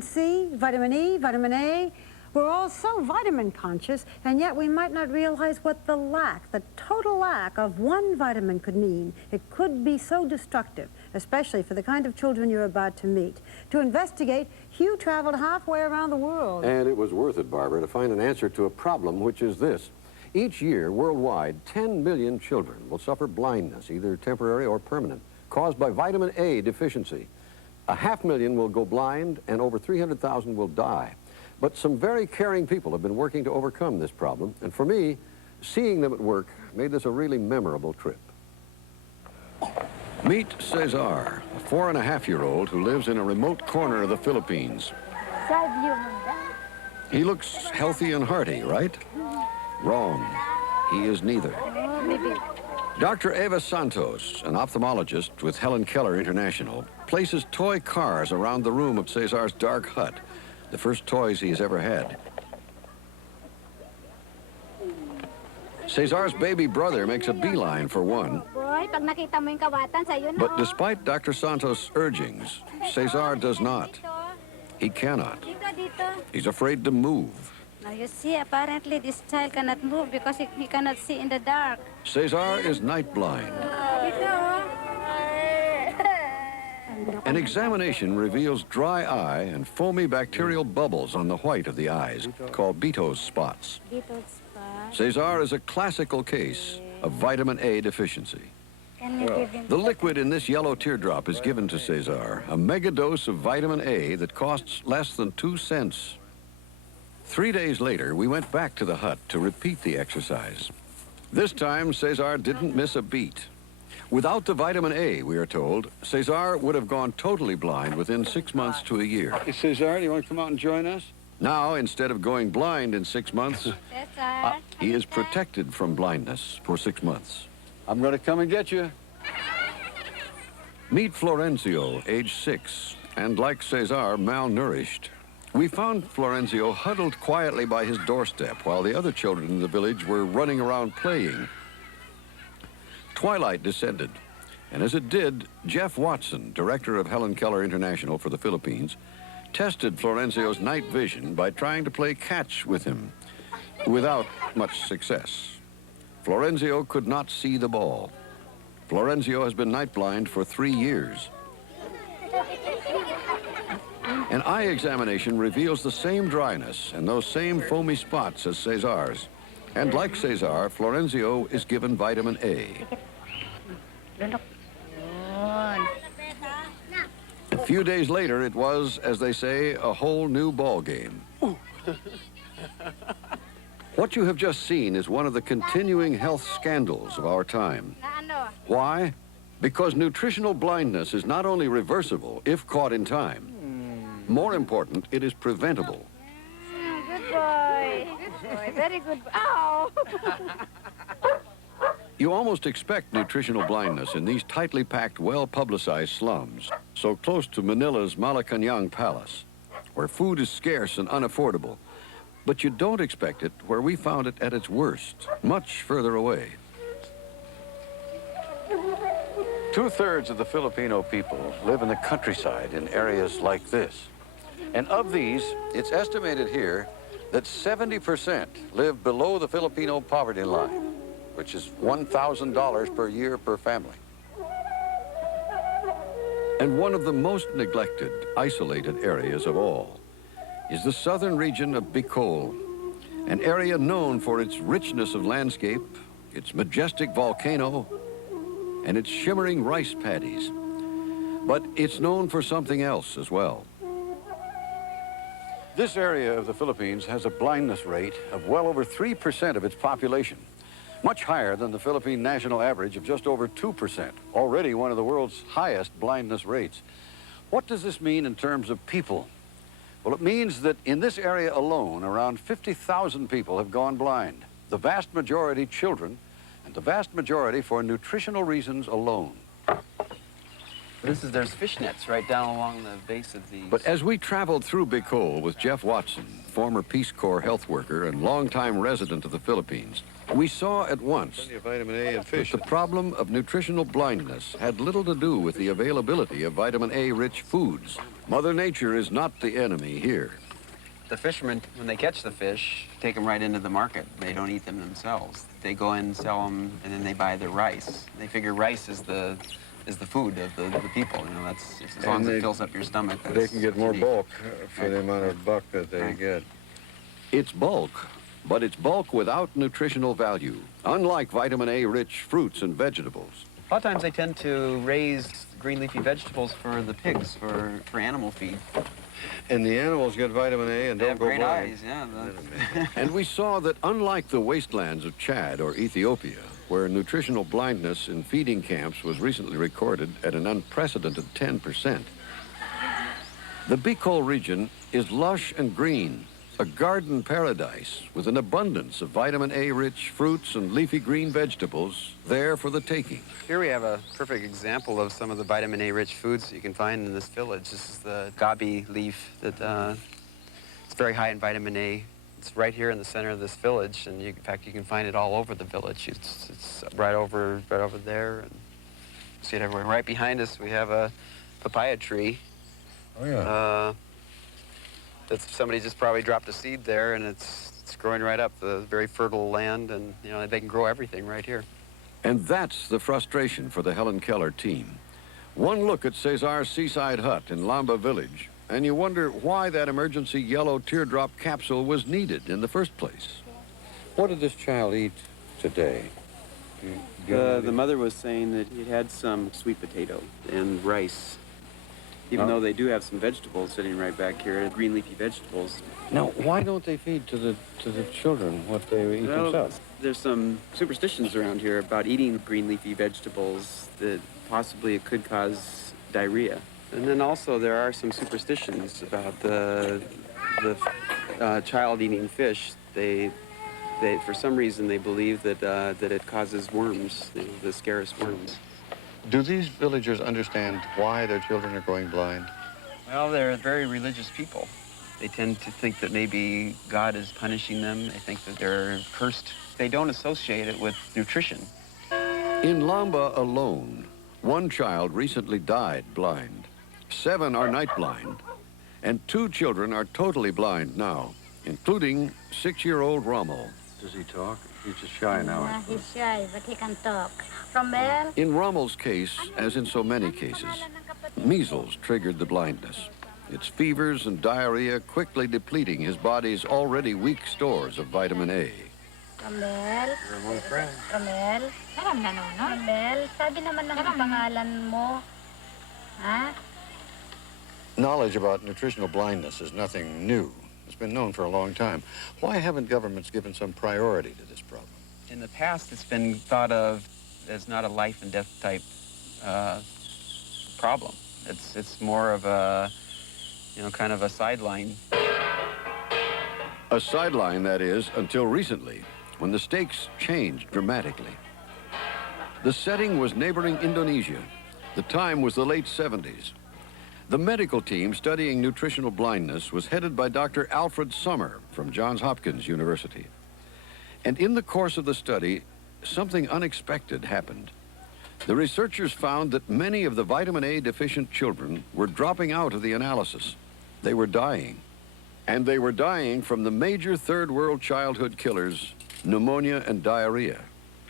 C, vitamin E, vitamin A. We're all so vitamin conscious, and yet we might not realize what the total lack of one vitamin could mean. It could be so destructive, especially for the kind of children you're about to meet. To investigate, Hugh traveled halfway around the world. And it was worth it, Barbara, to find an answer to a problem, which is this. Each year, worldwide, 10 million children will suffer blindness, either temporary or permanent, caused by vitamin A deficiency. 500,000 will go blind, and over 300,000 will die. But some very caring people have been working to overcome this problem, and for me, seeing them at work made this a really memorable trip. Meet Cesar, a 4-and-a-half-year-old who lives in a remote corner of the Philippines. He looks healthy and hearty, right? Wrong. He is neither. Dr. Eva Santos, an ophthalmologist with Helen Keller International, places toy cars around the room of Cesar's dark hut, the first toys he has ever had. Cesar's baby brother makes a beeline for one. But despite Dr. Santos' urgings, Cesar does not. He cannot. He's afraid to move. Now you see, apparently this child cannot move because he cannot see in the dark. Cesar is night blind. An examination reveals dry eye and foamy bacterial bubbles on the white of the eyes, called Bito's spots. Cesar is a classical case of vitamin A deficiency. The liquid in this yellow teardrop is given to Cesar, a mega dose of vitamin A that costs less than 2 cents. 3 days later, we went back to the hut to repeat the exercise. This time, Cesar didn't miss a beat. Without the vitamin A, we are told, Cesar would have gone totally blind within 6 months to a year. Hey, Cesar, do you want to come out and join us? Now, instead of going blind in 6 months, he is protected from blindness for 6 months. I'm going to come and get you. Meet Florencio, age 6, and like Cesar, malnourished. We found Florencio huddled quietly by his doorstep while the other children in the village were running around playing. Twilight descended, and as it did, Jeff Watson, director of Helen Keller International for the Philippines, tested Florencio's night vision by trying to play catch with him, without much success. Florencio could not see the ball. Florencio has been night blind for 3 years. An eye examination reveals the same dryness and those same foamy spots as Cesar's. And like Cesar, Florencio is given vitamin A. A few days later, it was, as they say, a whole new ball game. What you have just seen is one of the continuing health scandals of our time. Why? Because nutritional blindness is not only reversible if caught in time. More important, it is preventable. Good boy. Good boy. Very good. Ow! You almost expect nutritional blindness in these tightly packed, well-publicized slums, so close to Manila's Malacañang Palace, where food is scarce and unaffordable. But you don't expect it where we found it at its worst, much further away. 2/3 of the Filipino people live in the countryside in areas like this. And of these, it's estimated here that 70% live below the Filipino poverty line, which is $1,000 per year per family. And one of the most neglected, isolated areas of all is the southern region of Bicol, an area known for its richness of landscape, its majestic volcano, and its shimmering rice paddies. But it's known for something else as well. This area of the Philippines has a blindness rate of well over 3% of its population, much higher than the Philippine national average of just over 2%, already one of the world's highest blindness rates. What does this mean in terms of people? Well, it means that in this area alone, around 50,000 people have gone blind, the vast majority children, and the vast majority for nutritional reasons alone. There's fish nets right down along the base of the... But as we traveled through Bicol with Jeff Watson, former Peace Corps health worker and longtime resident of the Philippines, we saw at once Vitamin A and fish. that the problem of nutritional blindness had little to do with the availability of vitamin A-rich foods. Mother Nature is not the enemy here. The fishermen, when they catch the fish, take them right into the market. They don't eat them themselves. They go in and sell them, and then they buy the rice. They figure rice is the food of the people. You know, that's as long as it fills up your stomach. They can get more unique. bulk for the amount of buck that they get. It's bulk, but it's bulk without nutritional value, unlike vitamin A-rich fruits and vegetables. A lot of times they tend to raise green leafy vegetables for the pigs, for animal feed. And the animals get vitamin A and They don't have go great blind. eyes, yeah. And we saw that unlike the wastelands of Chad or Ethiopia, where nutritional blindness in feeding camps was recently recorded at an unprecedented 10%, the Bicol region is lush and green, a garden paradise with an abundance of vitamin A-rich fruits and leafy green vegetables there for the taking. Here we have a perfect example of some of the vitamin A-rich foods that you can find in this village. This is the gabi leaf that it's very high in vitamin A. It's right here in the center of this village, and in fact, you can find it all over the village. It's right over there, and see it everywhere. Right behind us, we have a papaya tree. Oh, yeah. That somebody just probably dropped a seed there, and it's growing right up. The very fertile land, and you know they can grow everything right here. And that's the frustration for the Helen Keller team. One look at Cesar's seaside hut in Lamba village, and you wonder why that emergency yellow teardrop capsule was needed in the first place. What did this child eat today? The mother was saying that he had some sweet potato and rice. Even though they do have some vegetables sitting right back here, green leafy vegetables. Now, why don't they feed to the children what they eat themselves? There's some superstitions around here about eating green leafy vegetables that possibly it could cause diarrhea. And then also there are some superstitions about the child eating fish. They for some reason they believe that it causes worms, you know, the Scarus worms. Do these villagers understand why their children are going blind? Well, they're very religious people. They tend to think that maybe God is punishing them. They think that they're cursed. They don't associate it with nutrition. In Lamba alone, one child recently died blind. 7 are night blind, and 2 children are totally blind now, including 6-year-old Rommel. Does he talk? He's just shy now. Yeah, he's shy, but he can talk. Romel. In Rommel's case, as in so many cases, measles triggered the blindness. Its fevers and diarrhea quickly depleting his body's already weak stores of vitamin A. Romel. Romel. Romel, sabi naman ng pangalan mo. Ha? Knowledge about nutritional blindness is nothing new. It's been known for a long time. Why haven't governments given some priority to this problem? In the past, it's been thought of as not a life and death type problem. It's more of a, you know, kind of a sideline. A sideline, that is, until recently, when the stakes changed dramatically. The setting was neighboring Indonesia. The time was the late 70s. The medical team studying nutritional blindness was headed by Dr. Alfred Sommer from Johns Hopkins University. And in the course of the study, something unexpected happened. The researchers found that many of the vitamin A deficient children were dropping out of the analysis. They were dying. And they were dying from the major third world childhood killers, pneumonia and diarrhea.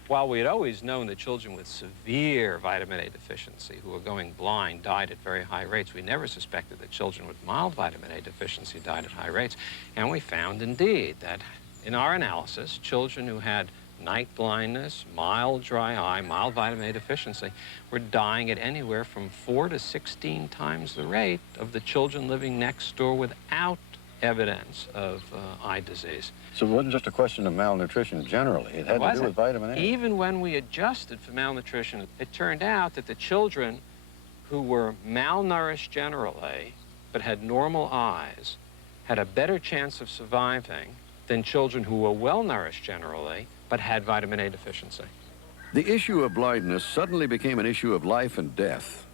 While we had always known that children with severe vitamin A deficiency who were going blind died at very high rates, we never suspected that children with mild vitamin A deficiency died at high rates. And we found indeed that in our analysis, children who had night blindness, mild dry eye, mild vitamin A deficiency were dying at anywhere from 4 to 16 times the rate of the children living next door without evidence of eye disease. So it wasn't just a question of malnutrition generally. It had to do with vitamin A. Even when we adjusted for malnutrition, it turned out that the children who were malnourished generally but had normal eyes had a better chance of surviving than children who were well-nourished generally but had vitamin A deficiency. The issue of blindness suddenly became an issue of life and death.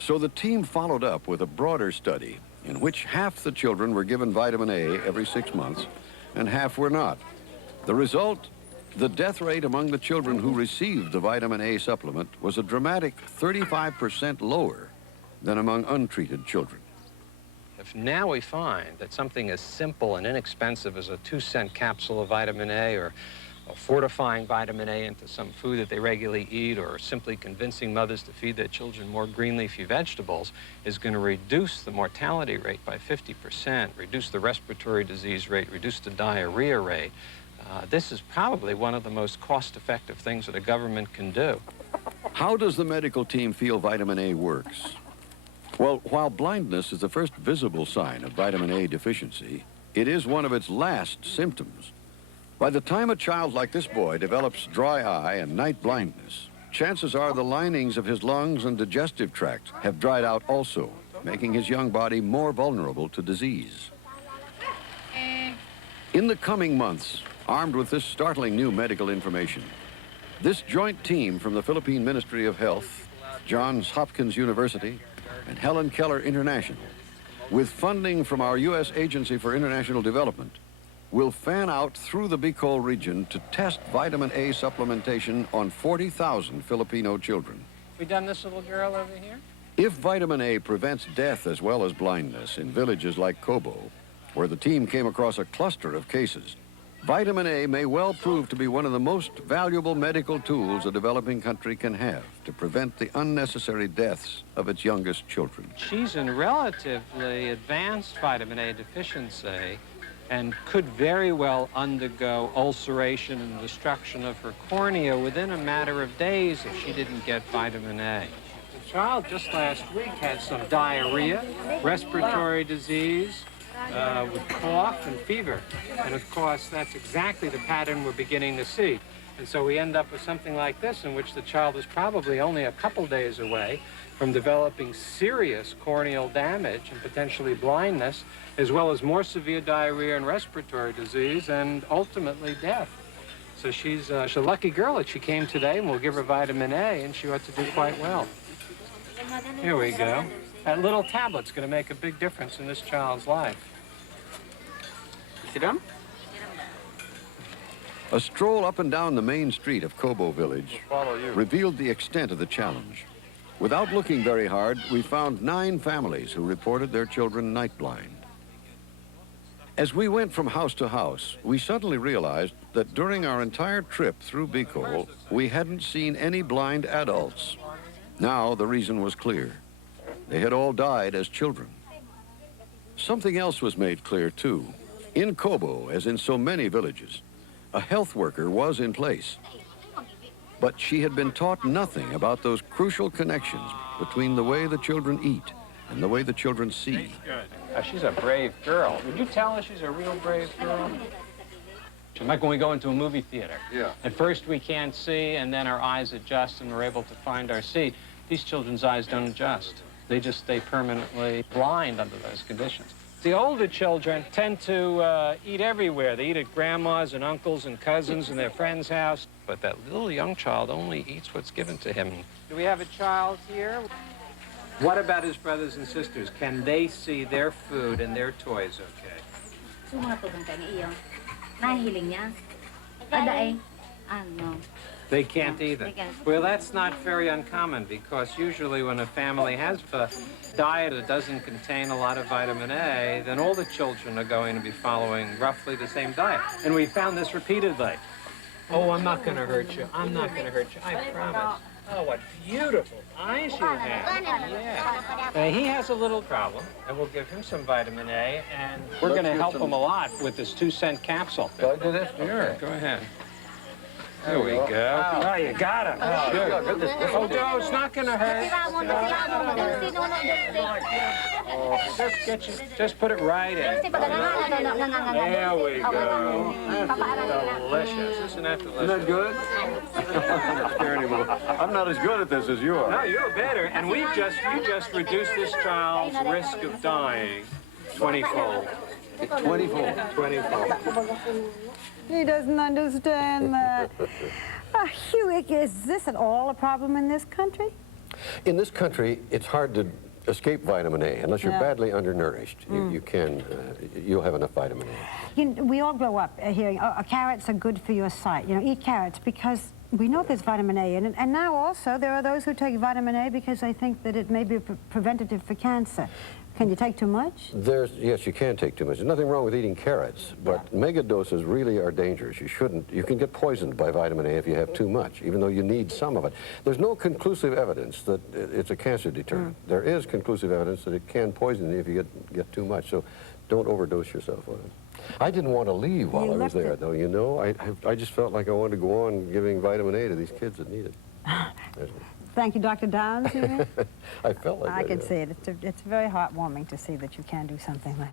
So the team followed up with a broader study in which half the children were given vitamin A every 6 months and half were not. The result, the death rate among the children who received the vitamin A supplement was a dramatic 35% lower than among untreated children. if now we find that something as simple and inexpensive as a 2-cent capsule of vitamin A, or fortifying vitamin A into some food that they regularly eat, or simply convincing mothers to feed their children more green leafy vegetables, is going to reduce the mortality rate by 50%, reduce the respiratory disease rate, reduce the diarrhea rate, this is probably one of the most cost-effective things that a government can do. How does the medical team feel vitamin A works? Well, while blindness is the first visible sign of vitamin A deficiency, it is one of its last symptoms. By the time a child like this boy develops dry eye and night blindness, chances are the linings of his lungs and digestive tract have dried out also, making his young body more vulnerable to disease. In the coming months, armed with this startling new medical information, this joint team from the Philippine Ministry of Health, Johns Hopkins University, and Helen Keller International, with funding from our U.S. Agency for International Development, will fan out through the Bicol region to test vitamin A supplementation on 40,000 Filipino children. We done this little girl over here? If vitamin A prevents death as well as blindness in villages like Cobo, where the team came across a cluster of cases, vitamin A may well prove to be one of the most valuable medical tools a developing country can have to prevent the unnecessary deaths of its youngest children. She's in relatively advanced vitamin A deficiency and could very well undergo ulceration and destruction of her cornea within a matter of days if she didn't get vitamin A. The child just last week had some diarrhea, respiratory disease, with cough and fever. And of course, that's exactly the pattern we're beginning to see. And so we end up with something like this, in which the child is probably only a couple days away from developing serious corneal damage and potentially blindness, as well as more severe diarrhea and respiratory disease, and ultimately death. So she's a lucky girl that she came today, and we'll give her vitamin A, and she ought to do quite well. Here we go. That little tablet's going to make a big difference in this child's life. Sit down. A stroll up and down the main street of Cobo Village revealed the extent of the challenge. Without looking very hard, we found 9 families who reported their children night blind. As we went from house to house, we suddenly realized that during our entire trip through Bicol, we hadn't seen any blind adults. Now the reason was clear. They had all died as children. Something else was made clear, too. In Cobo, as in so many villages, a health worker was in place. But she had been taught nothing about those crucial connections between the way the children eat and the way the children see. She's a brave girl. Would you tell her she's a real brave girl? She's like when we go into a movie theater. Yeah. At first we can't see, and then our eyes adjust and we're able to find our seat. These children's eyes don't adjust. They just stay permanently blind under those conditions. The older children tend to eat everywhere. They eat at grandma's and uncles and cousins and their friend's house. But that little young child only eats what's given to him. Do we have a child here? What about his brothers and sisters? Can they see their food and their toys okay? No. They can't either. They can't. Well, that's not very uncommon, because usually when a family has a diet that doesn't contain a lot of vitamin A, then all the children are going to be following roughly the same diet. And we found this repeatedly. Oh, I'm not going to hurt you. I'm not going to hurt you. I promise. Oh, what beautiful eyes you have. Yeah. He has a little problem, and we'll give him some vitamin A, and we're going to help him a lot with this 2-cent capsule. Can I do this? Sure, go ahead. There we go. Oh, you got him. Oh, good. Oh, no, it's not going to hurt. Just put it right in. There we go. Delicious. Isn't that delicious? Isn't that good? I'm not as good at this as you are. No, you're better. And you just reduced this child's risk of dying 20-fold. 20-fold. 20-fold. He doesn't understand that. Hugh, is this at all a problem in this country? In this country, it's hard to escape vitamin A unless you're Yeah. badly undernourished. You'll have enough vitamin A. We all grow up hearing, oh, carrots are good for your sight. Eat carrots, because we know there's vitamin A in it. And now also there are those who take vitamin A because they think that it may be preventative for cancer. Can you take too much? Yes, you can take too much. There's nothing wrong with eating carrots, but mega doses really are dangerous. You can get poisoned by vitamin A if you have too much, even though you need some of it. There's no conclusive evidence that it's a cancer deterrent. There is conclusive evidence that it can poison you if you get too much, so don't overdose yourself on it. I didn't want to leave while I was there, though, you know. I just felt like I wanted to go on giving vitamin A to these kids that need it. Thank you, Dr. Downs. You mean? I felt like I that, can yeah. see it. It's very heartwarming to see that you can do something like that.